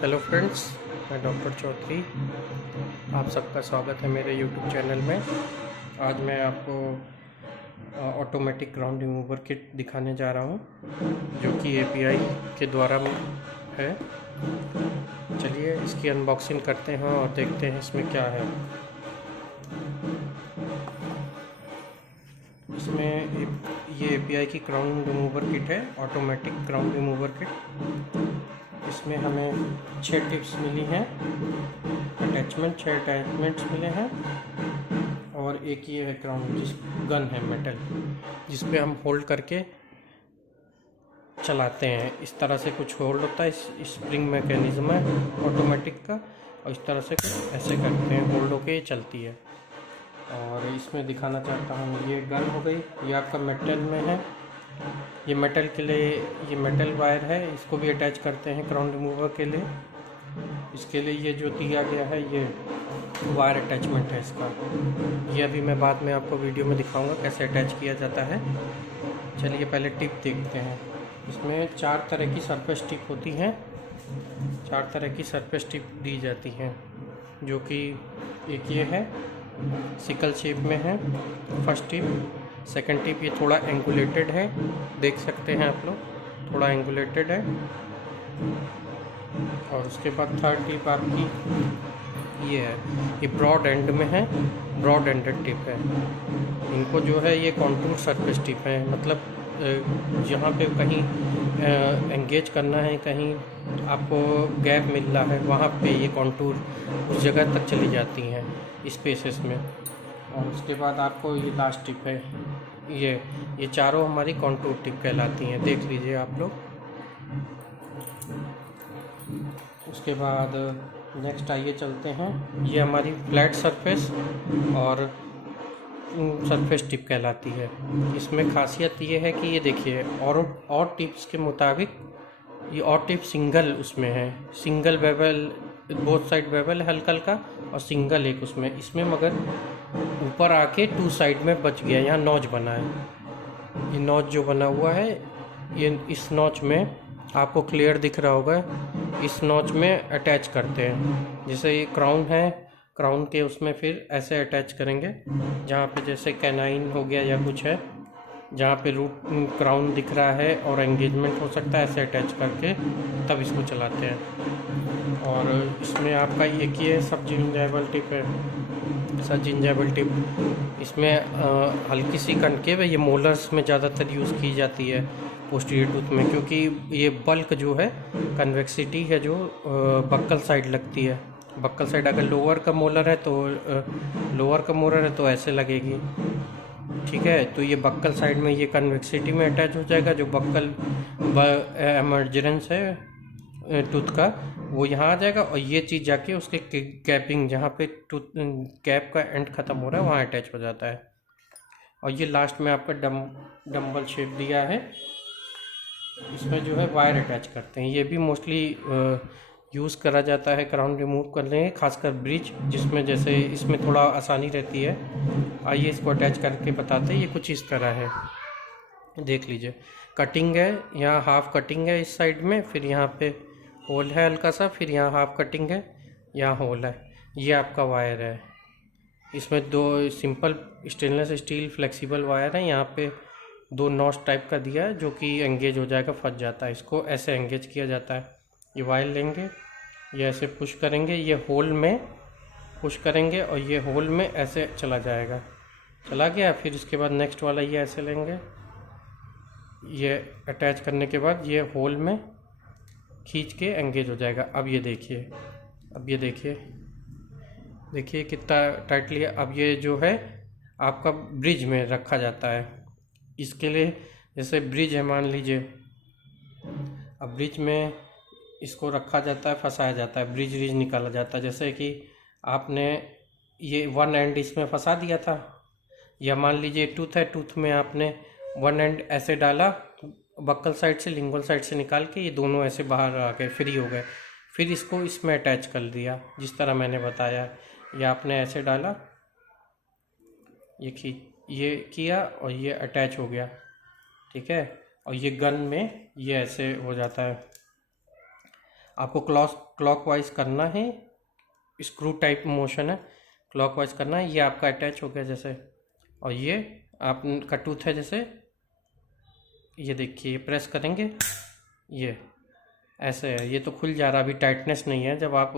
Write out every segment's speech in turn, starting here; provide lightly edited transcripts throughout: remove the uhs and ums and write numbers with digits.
Hello friends, मैं doctor Chaudhary. आप सबका स्वागत है मेरे यूट्यूब चैनल में। आज मैं आपको ऑटोमेटिक ग्राउंड रिमूवर किट दिखाने जा रहा हूँ, जो कि एपीआई के द्वारा है। चलिए इसकी अनबॉक्सिंग करते हैं और देखते हैं इसमें क्या है। इसमें ये एपीआई की ग्राउंड रिमूवर किट है, ऑटोमेटिक ग्राउंड रिमूवर किट। इसमें हमें 6 टिप्स मिली हैं, 6 अटैचमेंट्स मिले हैं, और एक ये है ग्राउंड गन है मेटल, जिस पे हम होल्ड करके चलाते हैं। इस तरह से कुछ होल्ड होता है, इस स्प्रिंग मैकेनिज्म है ऑटोमेटिक का, और इस तरह से कुछ ऐसे करते हैं, होल्ड होके ये चलती है। और इसमें दिखाना चाहता हूँ, ये गन हो गई, ये आपका मेटल में है। ये मेटल के लिए ये मेटल वायर है, इसको भी अटैच करते हैं ग्राउंड रिमूवर के लिए। इसके लिए ये जो दिया गया है, ये वायर अटैचमेंट है इसका। ये अभी मैं बाद में आपको वीडियो में दिखाऊंगा कैसे अटैच किया जाता है। चलिए पहले टिप देखते हैं। इसमें 4 तरह की सरफेस टिप होती हैं, 4 तरह की सरफेस टिप दी जाती हैं, जो कि एक ये है, सिकल शेप में है फर्स्ट टिप। सेकंड टिप ये थोड़ा एंगुलेटेड है, देख सकते हैं आप लोग, थोड़ा एंगुलेटेड है। और उसके बाद थर्ड टिप आपकी ये है, ये ब्रॉड एंड में है, ब्रॉड एंडेड टिप है। इनको जो है ये कॉन्टूर सरफेस टिप है, मतलब जहाँ पे कहीं एंगेज करना है, कहीं आपको गैप मिल रहा है, वहाँ पे ये कॉन्टूर उस जगह तक चली जाती हैं स्पेसेस में। और उसके बाद आपको ये लास्ट टिप है, ये चारों हमारी कॉन्टूर टिप कहलाती हैं, देख लीजिए आप लोग। उसके बाद नेक्स्ट आइए चलते हैं, ये हमारी फ्लैट सरफेस और सरफेस टिप कहलाती है। इसमें खासियत ये है कि ये देखिए, और टिप्स के मुताबिक ये और टिप सिंगल उसमें है, single bevel, both side bevel है हल्का हल्का, और सिंगल एक उसमें, इसमें मगर ऊपर आके 2 साइड में बच गया, यहाँ नॉच बना है। ये नॉच जो बना हुआ है, ये इस नॉच में आपको क्लियर दिख रहा होगा, इस नॉच में अटैच करते हैं। जैसे ये क्राउन है, क्राउन के उसमें फिर ऐसे अटैच करेंगे, जहाँ पे जैसे कैनाइन हो गया या कुछ है, जहाँ पे रूट क्राउन दिख रहा है और एंगेजमेंट हो सकता है, ऐसे अटैच करके तब इसको चलाते हैं। और इसमें आपका एक ये सब जिंजाइबल टिप है, सब जिंजाइबल टिप। इसमें हल्की सी कनकेव है, ये मोलर्स में ज़्यादातर यूज़ की जाती है, पोस्टीरियर टूथ में, क्योंकि ये बल्क जो है, कन्वेक्सिटी है जो बक्कल साइड लगती है। बक्कल साइड अगर लोअर का मोलर है तो लोअर का मोलर है तो ऐसे लगेगी, ठीक है। तो ये बक्कल साइड में ये कन्वेक्सिटी में अटैच हो जाएगा, जो बक्कल एमर्जेंस है टूथ का, वो यहाँ आ जाएगा, और ये चीज़ जाके उसके कैपिंग, जहाँ पे टूथ कैप का एंड ख़त्म हो रहा है, वहाँ अटैच हो जाता है। और ये लास्ट में आपका डम्बल शेप दिया है, इसमें जो है वायर अटैच करते हैं। ये भी मोस्टली यूज़ करा जाता है क्राउन रिमूव करने के, खासकर ब्रिज, जिसमें जैसे इसमें थोड़ा आसानी रहती है। आइए इसको अटैच करके बताते हैं। ये कुछ इस तरह है, देख लीजिए, कटिंग है, यहाँ हाफ कटिंग है इस साइड में, फिर यहाँ पे होल है हल्का सा, फिर यहाँ हाफ कटिंग है, यहाँ होल है। ये आपका वायर है, इसमें 2 simple stainless steel flexible wire है, यहाँ पे 2 नॉच टाइप का दिया है, जो कि एंगेज हो जाएगा, फंस जाता है, इसको ऐसे एंगेज किया जाता है। ये वायर लेंगे, ये ऐसे पुश करेंगे, ये होल में पुश करेंगे, और ये होल में ऐसे चला जाएगा, चला गया। फिर इसके बाद नेक्स्ट वाला ये ऐसे लेंगे, ये अटैच करने के बाद ये होल में खींच के एंगेज हो जाएगा। अब ये देखिए, अब ये देखिए, देखिए कितना टाइटली है। अब ये जो है आपका ब्रिज में रखा जाता है, इसके लिए जैसे ब्रिज है मान लीजिए, अब ब्रिज में इसको रखा जाता है, फंसाया जाता है, ब्रिज व्रिज निकाला जाता है। जैसे कि आपने ये 1 एंड इसमें फंसा दिया था, या मान लीजिए टूथ है, टूथ में आपने 1 एंड ऐसे डाला, बक्कल साइड से, लिंगुअल साइड से निकाल के, ये दोनों ऐसे बाहर आ गए, फ्री हो गए। फिर इसको इसमें अटैच कर दिया, जिस तरह मैंने बताया, या आपने ऐसे डाला, ये किया, और ये अटैच हो गया, ठीक है। और ये गन में ये ऐसे हो जाता है। आपको क्लॉकवाइज करना है, स्क्रू टाइप मोशन है, क्लॉकवाइज करना है। ये आपका अटैच हो गया जैसे, और ये आपका टूथ है जैसे, ये देखिए ये प्रेस करेंगे ये ऐसे है, ये तो खुल जा रहा, अभी टाइटनेस नहीं है। जब आप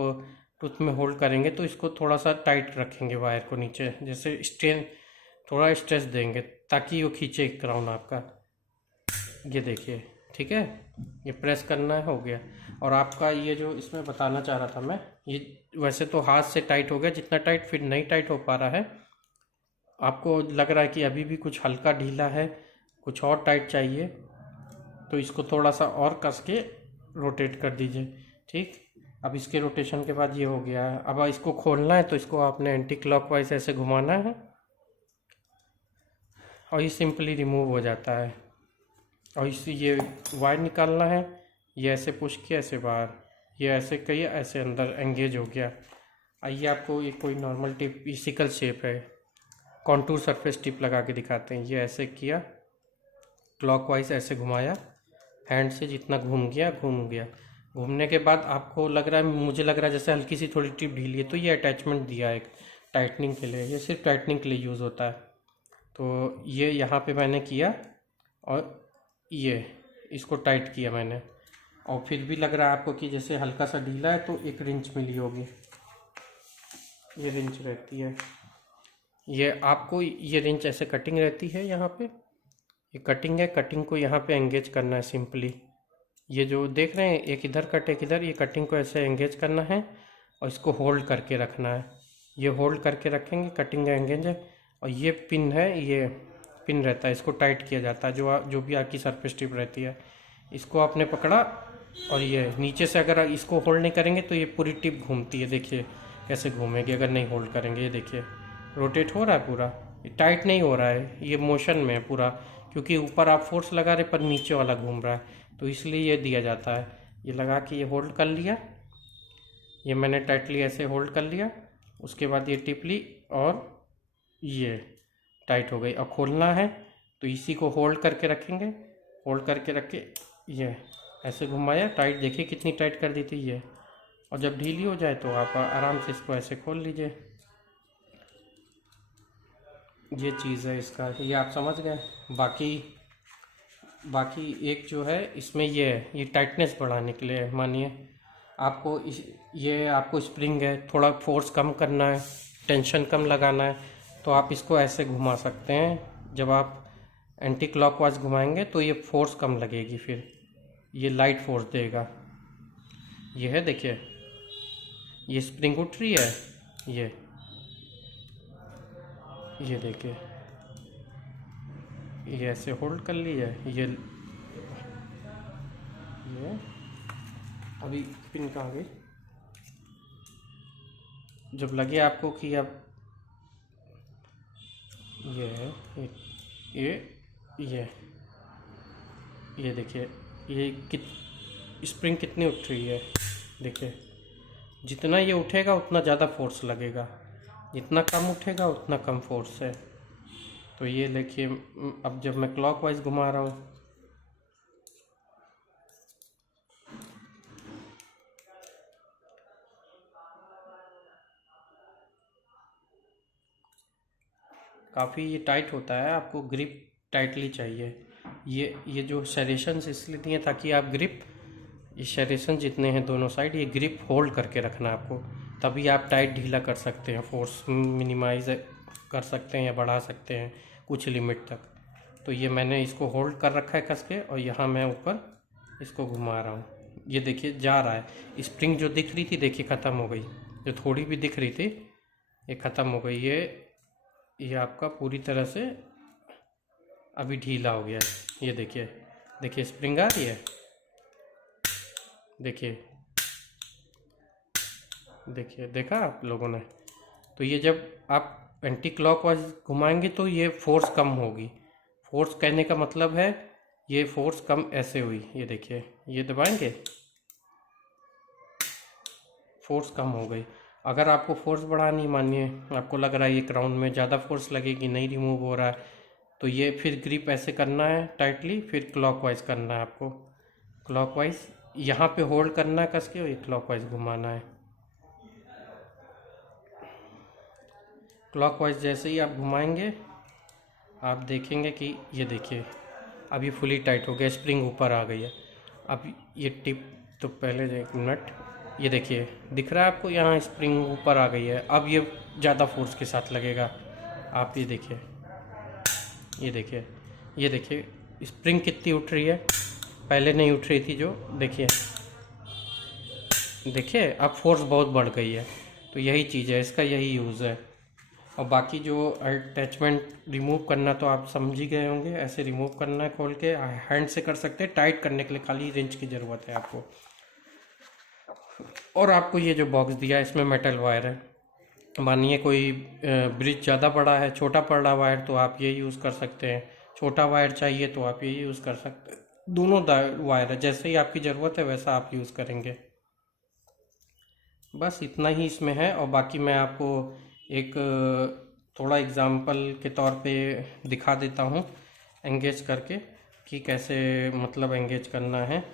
टूथ में होल्ड करेंगे तो इसको थोड़ा सा टाइट रखेंगे वायर को नीचे, जैसे स्ट्रेन थोड़ा स्ट्रेस देंगे ताकि वो खींचे क्राउन आपका। ये देखिए ठीक है, ये प्रेस करना है, हो गया। और आपका ये जो इसमें बताना चाह रहा था मैं, ये वैसे तो हाथ से टाइट हो गया जितना टाइट, फिर नहीं टाइट हो पा रहा है, आपको लग रहा है कि अभी भी कुछ हल्का ढीला है, कुछ और टाइट चाहिए, तो इसको थोड़ा सा और कस के रोटेट कर दीजिए। ठीक, अब इसके रोटेशन के बाद ये हो गया है। अब इसको खोलना है तो इसको आपने एंटी क्लॉकवाइज ऐसे घुमाना है और ये सिंपली रिमूव हो जाता है। और इससे ये वायर निकालना है, ये ऐसे पुश किया ऐसे बाहर, ये ऐसे किया ऐसे अंदर एंगेज हो गया। आइए आपको ये कोई नॉर्मल टिप, सिकल शेप है, कॉन्टूर सरफेस टिप लगा के दिखाते हैं। ये ऐसे किया, क्लॉकवाइज ऐसे घुमाया हैंड से, जितना घूम गया। घूमने के बाद आपको लग रहा है, मुझे लग रहा है जैसे हल्की सी थोड़ी टिप ढीली है, तो ये अटैचमेंट दिया है एक टाइटनिंग के लिए, ये सिर्फ टाइटनिंग के लिए यूज़ होता है। तो ये यहाँ पे मैंने किया और ये इसको टाइट किया मैंने, और फिर भी लग रहा है आपको कि जैसे हल्का सा ढीला है, तो एक रिंच मिली होगी, ये रिंच रहती है। ये आपको ये रिंच ऐसे कटिंग रहती है, यहाँ पे ये कटिंग है, कटिंग को यहाँ पे एंगेज करना है सिंपली। ये जो देख रहे हैं, एक इधर कट एक इधर, ये कटिंग को ऐसे एंगेज करना है और इसको होल्ड करके रखना है। ये होल्ड करके रखेंगे, कटिंग एंगेज है, और ये पिन है, ये पिन रहता है, इसको टाइट किया जाता है। जो भी आपकी सरफेस टिप रहती है, इसको आपने पकड़ा, और ये नीचे से अगर इसको होल्ड नहीं करेंगे तो ये पूरी टिप घूमती है। देखिए कैसे घूमेगी अगर नहीं होल्ड करेंगे। ये देखिए रोटेट हो रहा है पूरा, टाइट नहीं हो रहा है, ये मोशन में है पूरा, क्योंकि ऊपर आप फोर्स लगा रहे पर नीचे वाला घूम रहा है, तो इसलिए ये दिया जाता है। ये लगा के ये होल्ड कर लिया, ये मैंने टाइटली ऐसे होल्ड कर लिया, उसके बाद ये टिप ली और ये टाइट हो गई। अब खोलना है तो इसी को होल्ड करके रखेंगे, होल्ड करके रख के ये ऐसे घुमाया, टाइट देखिए कितनी टाइट कर दी थी ये। और जब ढीली हो जाए तो आप आराम से इसको ऐसे खोल लीजिए। ये चीज़ है इसका, ये आप समझ गए। बाकी एक जो है इसमें ये है, ये टाइटनेस बढ़ाने के लिए, मानिए आपको ये आपको स्प्रिंग है, थोड़ा फोर्स कम करना है, टेंशन कम लगाना है, तो आप इसको ऐसे घुमा सकते हैं। जब आप एंटी क्लॉकवाइज घुमाएंगे तो ये फोर्स कम लगेगी, फिर ये लाइट फोर्स देगा। ये है देखिए, ये स्प्रिंग उठ रही है, ये देखिए, ये ऐसे होल्ड कर ली है। ये अभी पिन कहाँ गई, जब लगे आपको कि अब ये है, ये देखिए ये स्प्रिंग कितनी उठ रही है। देखिए जितना ये उठेगा उतना ज़्यादा फोर्स लगेगा, जितना कम उठेगा उतना कम फोर्स है। तो ये देखिए, अब जब मैं क्लॉकवाइज घुमा रहा हूँ, काफ़ी ये टाइट होता है, आपको ग्रिप टाइटली चाहिए। ये जो सेरेशंस इसलिए दिए ताकि आप ग्रिप, ये सेरेशन जितने हैं दोनों साइड, ये ग्रिप होल्ड करके रखना है आपको, तभी आप टाइट ढीला कर सकते हैं, फोर्स मिनिमाइज कर सकते हैं या बढ़ा सकते हैं कुछ लिमिट तक। तो ये मैंने इसको होल्ड कर रखा है कस के, और यहाँ मैं ऊपर इसको घुमा रहा हूँ। ये देखिए जा रहा है, स्प्रिंग जो दिख रही थी देखिए ख़त्म हो गई, जो थोड़ी भी दिख रही थी ये ख़त्म हो गई। ये आपका पूरी तरह से अभी ढीला हो गया है। ये देखिए स्प्रिंग आ रही है, देखिए देखा आप लोगों ने। तो ये जब आप एंटी क्लॉकवाइज घुमाएंगे तो ये फोर्स कम होगी। फोर्स कहने का मतलब है ये फोर्स कम ऐसे हुई, ये देखिए, ये दबाएंगे फोर्स कम हो गई। अगर आपको फोर्स बढ़ानी, मानिए आपको लग रहा है ये क्राउन में ज़्यादा फोर्स लगेगी, नहीं रिमूव हो रहा है, तो ये फिर ग्रिप ऐसे करना है टाइटली, फिर क्लॉकवाइज करना है आपको। क्लॉकवाइज यहाँ पे होल्ड करना है कस के, और क्लॉकवाइज घुमाना है। क्लॉकवाइज जैसे ही आप घुमाएंगे आप देखेंगे कि ये देखिए अभी फुली टाइट हो गया, स्प्रिंग ऊपर आ गई है। अब ये टिप तो पहले एक मिनट, ये देखिए दिख रहा है आपको, यहाँ स्प्रिंग ऊपर आ गई है। अब ये ज़्यादा फोर्स के साथ लगेगा। आप ये देखिए, ये देखिए, ये देखिए स्प्रिंग कितनी उठ रही है, पहले नहीं उठ रही थी जो, देखिए देखिए अब फोर्स बहुत बढ़ गई है। तो यही चीज़ है, इसका यही यूज़ है। और बाकी जो अटैचमेंट रिमूव करना तो आप समझ ही गए होंगे, ऐसे रिमूव करना है, खोल के हैंड से कर सकते हैं। टाइट करने के लिए खाली रिंच की ज़रूरत है आपको। और आपको ये जो बॉक्स दिया है इसमें मेटल वायर है। मानिए कोई ब्रिज ज़्यादा बड़ा है, छोटा पड़ रहा वायर, तो आप ये यूज़ कर सकते हैं। छोटा वायर चाहिए तो आप ये यूज़ कर सकते हैं। दोनों वायर है, जैसे ही आपकी ज़रूरत है वैसा आप यूज़ करेंगे। बस इतना ही इसमें है। और बाकी मैं आपको एक थोड़ा एग्जाम्पल के तौर पे दिखा देता हूँ एंगेज करके कि कैसे मतलब एंगेज करना है।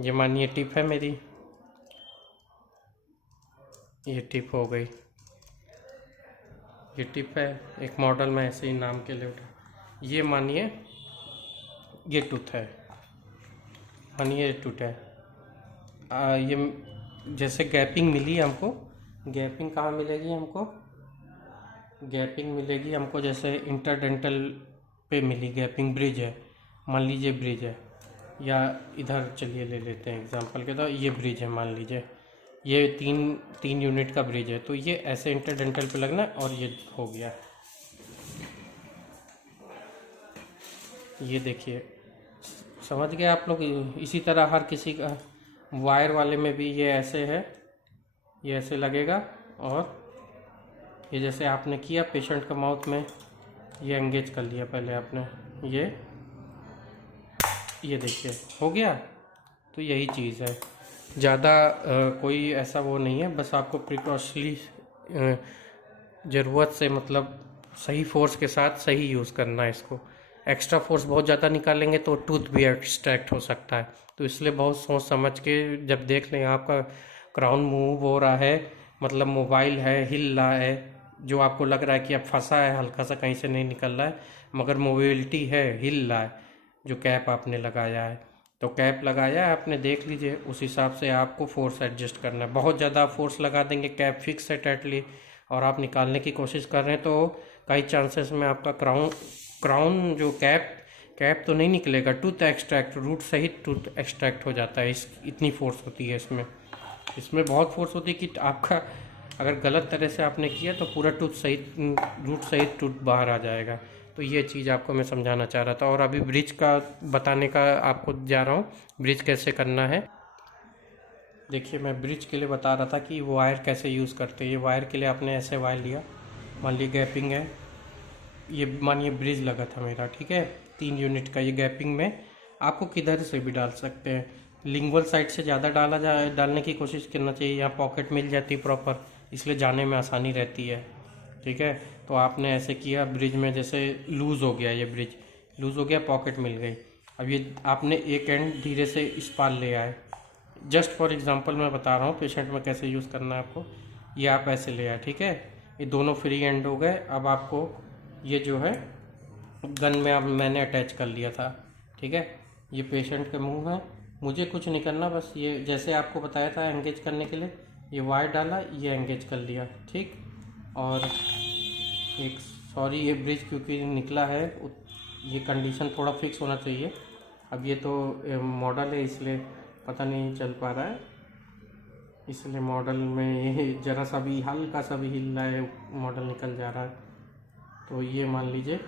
ये मानिए टिप है मेरी, ये टिप हो गई, ये टिप है। एक मॉडल में ऐसे ही नाम के लिए उठा। ये मानिए ये टूथ है, मानिए ये टूथ है। ये जैसे गैपिंग मिली हमको, गैपिंग कहाँ मिलेगी हमको, गैपिंग मिलेगी हमको जैसे इंटरडेंटल पे मिली गैपिंग, ब्रिज है मान लीजिए, ब्रिज है, या इधर चलिए ले लेते हैं एग्जांपल के, तो ये ब्रिज है मान लीजिए, ये तीन यूनिट का ब्रिज है। तो ये ऐसे इंटरडेंटल पे लगना है और ये हो गया। ये देखिए समझ गए आप लोग। इसी तरह हर किसी का वायर वाले में भी ये ऐसे है, ये ऐसे लगेगा। और ये जैसे आपने किया पेशेंट का माउथ में, ये एंगेज कर लिया पहले आपने, ये देखिए हो गया। तो यही चीज़ है, ज़्यादा कोई ऐसा वो नहीं है, बस आपको प्रिकॉशनली ज़रूरत से मतलब सही फोर्स के साथ सही यूज़ करना है इसको। एक्स्ट्रा फोर्स बहुत ज़्यादा निकालेंगे तो टूथ भी एक्सट्रैक्ट हो सकता है। तो इसलिए बहुत सोच समझ के जब देख लें आपका क्राउन मूव हो रहा है, मतलब मोबाइल है हिल रहा है, जो आपको लग रहा है कि अब फंसा है, हल्का सा कहीं से नहीं निकल रहा है, मगर मोबिलिटी है, हिल रहा है, जो कैप आपने लगाया है, तो कैप लगाया है आपने, देख लीजिए उस हिसाब से आपको फोर्स एडजस्ट करना है। बहुत ज़्यादा फोर्स लगा देंगे, कैप फिक्स है टाइटली, और आप निकालने की कोशिश कर रहे हैं, तो कई चांसेस में आपका क्राउन जो कैप तो नहीं निकलेगा, टूथ एक्सट्रैक्ट, रूट सहित टूथ एक्सट्रैक्ट हो जाता है। इतनी फोर्स होती है इसमें बहुत फोर्स होती है कि आपका अगर गलत तरह से आपने किया तो पूरा टूथ सहित, रूट सहित टूथ बाहर आ जाएगा। तो ये चीज़ आपको मैं समझाना चाह रहा था। और अभी ब्रिज का बताने का आपको जा रहा हूँ, ब्रिज कैसे करना है। देखिए मैं ब्रिज के लिए बता रहा था कि वायर कैसे यूज़ करते हैं। ये वायर के लिए आपने ऐसे वायर लिया, मान लीजिए गैपिंग है, ये मानिए ब्रिज लगा था मेरा, ठीक है, 3 यूनिट का। ये गैपिंग में आपको किधर से भी डाल सकते हैं, लिंगुअल साइड से ज़्यादा डालने की कोशिश करना चाहिए, यहाँ पॉकेट मिल जाती है प्रॉपर, इसलिए जाने में आसानी रहती है, ठीक है। तो आपने ऐसे किया, ब्रिज में जैसे लूज़ हो गया, ये ब्रिज लूज़ हो गया, पॉकेट मिल गई। अब ये आपने एक एंड धीरे से इस पार ले आए, जस्ट फॉर एग्जांपल मैं बता रहा हूँ पेशेंट में कैसे यूज़ करना है आपको। ये आप ऐसे ले आए, ठीक है, ये दोनों फ्री एंड हो गए। अब आपको ये जो है गन में अब मैंने अटैच कर लिया था, ठीक है, ये पेशेंट का मुंह है, मुझे कुछ नहीं करना, बस ये जैसे आपको बताया था एंगेज करने के लिए, ये वायर डाला, ये एंगेज कर लिया, ठीक। और एक सॉरी ये ब्रिज क्योंकि निकला है, ये कंडीशन थोड़ा फिक्स होना चाहिए। अब ये तो मॉडल है इसलिए पता नहीं चल पा रहा है, इसलिए मॉडल में ये ज़रा सा भी हल्का सा भी हिल रहा है, मॉडल निकल जा रहा है। तो ये मान लीजिए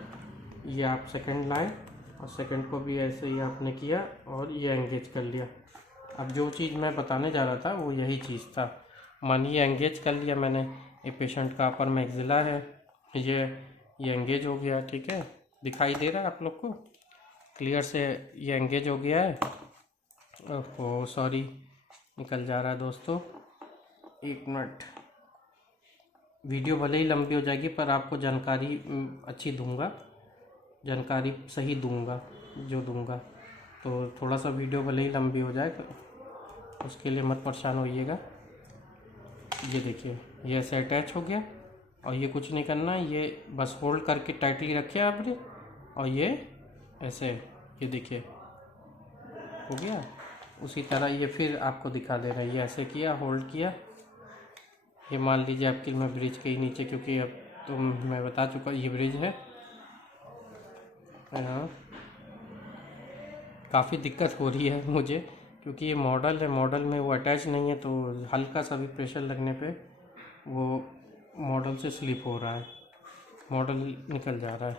ये आप सेकंड लाए और सेकंड को भी ऐसे ही आपने किया और ये एंगेज कर लिया। अब जो चीज़ मैं बताने जा रहा था वो यही चीज़ था। मानिए एंगेज कर लिया मैंने, ये पेशेंट का अपर मैक्सिला है, ये एंगेज हो गया, ठीक है, दिखाई दे रहा है आप लोग को क्लियर से, ये एंगेज हो गया है। ओह सॉरी निकल जा रहा है दोस्तों, एक मिनट। वीडियो भले ही लंबी हो जाएगी पर आपको जानकारी अच्छी दूंगा, जानकारी सही दूंगा जो दूंगा, तो थोड़ा सा वीडियो भले ही लंबी हो जाए उसके लिए मत परेशान होइएगा। ये देखिए ये ऐसे अटैच हो गया और ये कुछ नहीं करना, ये बस होल्ड करके टाइटली रखे आपने और ये ऐसे, ये देखिए हो गया। उसी तरह ये फिर आपको दिखा दे रहा है, ये ऐसे किया, होल्ड किया। ये मान लीजिए आपकी मैं ब्रिज के ही नीचे, क्योंकि अब तो मैं बता चुका ये ब्रिज है। हाँ काफ़ी दिक्कत हो रही है मुझे, क्योंकि ये मॉडल है, मॉडल में वो अटैच नहीं है, तो हल्का सा भी प्रेशर लगने पे वो मॉडल से स्लिप हो रहा है, मॉडल निकल जा रहा है।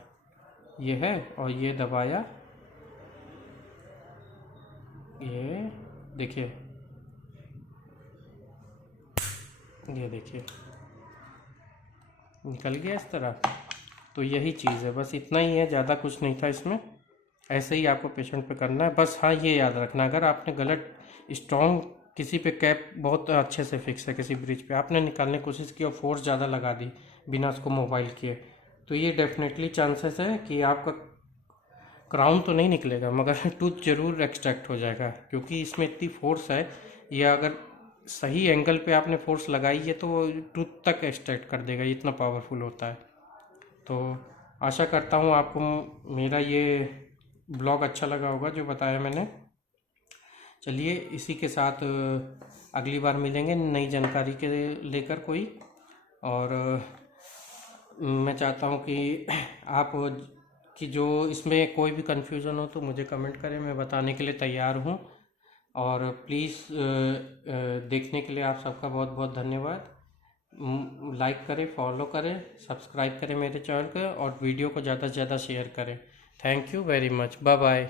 ये है और ये दबाया, ये देखिए, ये देखिए निकल गया इस तरह। तो यही चीज़ है, बस इतना ही है, ज़्यादा कुछ नहीं था इसमें। ऐसे ही आपको पेशेंट पे करना है बस। हाँ ये याद रखना, अगर आपने गलत स्ट्रॉन्ग किसी पे कैप बहुत अच्छे से फिक्स है किसी ब्रिज पे, आपने निकालने की कोशिश की और फोर्स ज़्यादा लगा दी बिना उसको मोबाइल किए, तो ये डेफिनेटली चांसेस है कि आपका क्राउन तो नहीं निकलेगा मगर टूथ जरूर एक्सट्रैक्ट हो जाएगा, क्योंकि इसमें इतनी फोर्स है। या अगर सही एंगल पे आपने फोर्स लगाई है तो वो टूथ तक एक्सट्रैक्ट कर देगा, इतना पावरफुल होता है। तो आशा करता हूँ आपको मेरा ये ब्लॉग अच्छा लगा होगा जो बताया मैंने। चलिए इसी के साथ अगली बार मिलेंगे नई जानकारी के लेकर कोई। और मैं चाहता हूँ कि आप कि जो इसमें कोई भी कन्फ्यूज़न हो तो मुझे कमेंट करें, मैं बताने के लिए तैयार हूँ। और प्लीज़ देखने के लिए आप सबका बहुत बहुत धन्यवाद। लाइक करें, फॉलो करें, सब्सक्राइब करें मेरे चैनल को और वीडियो को ज़्यादा से ज़्यादा शेयर करें। Thank you very much, bye bye.